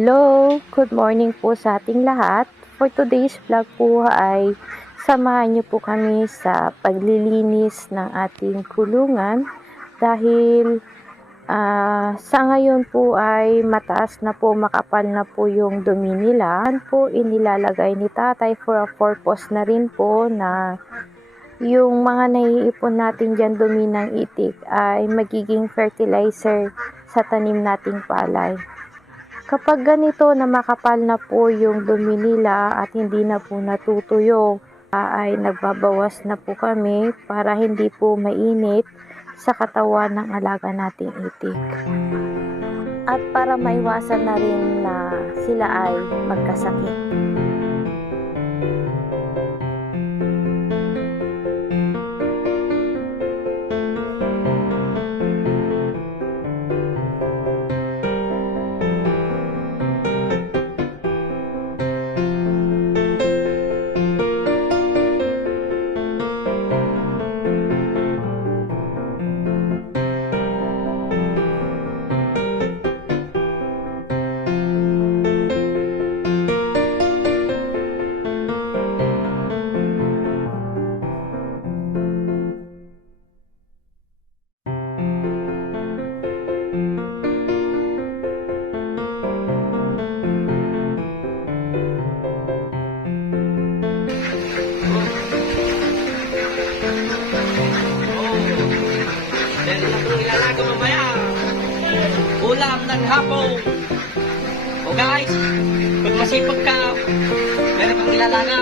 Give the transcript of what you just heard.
Hello! Good morning po sa ating lahat. For today's vlog po ay samahan niyo po kami sa paglilinis ng ating kulungan dahil sa ngayon po ay mataas na po, makapal na po yung dumi nila. Yan po inilalagay ni tatay for a purpose na rin po na yung mga naiipon natin dyan dumi ng itik ay magiging fertilizer sa tanim nating palay. Kapag ganito na makapal na po yung dumi nila at hindi na po natutuyo, ay nagbabawas na po kami para hindi po mainit sa katawan ng alaga nating itik. At para maiwasan na rin na sila ay magkasakit. Meron na itong ilalaga mamaya. Ulam ng hapon. O guys, pag masipag ka, meron kang ilalaga.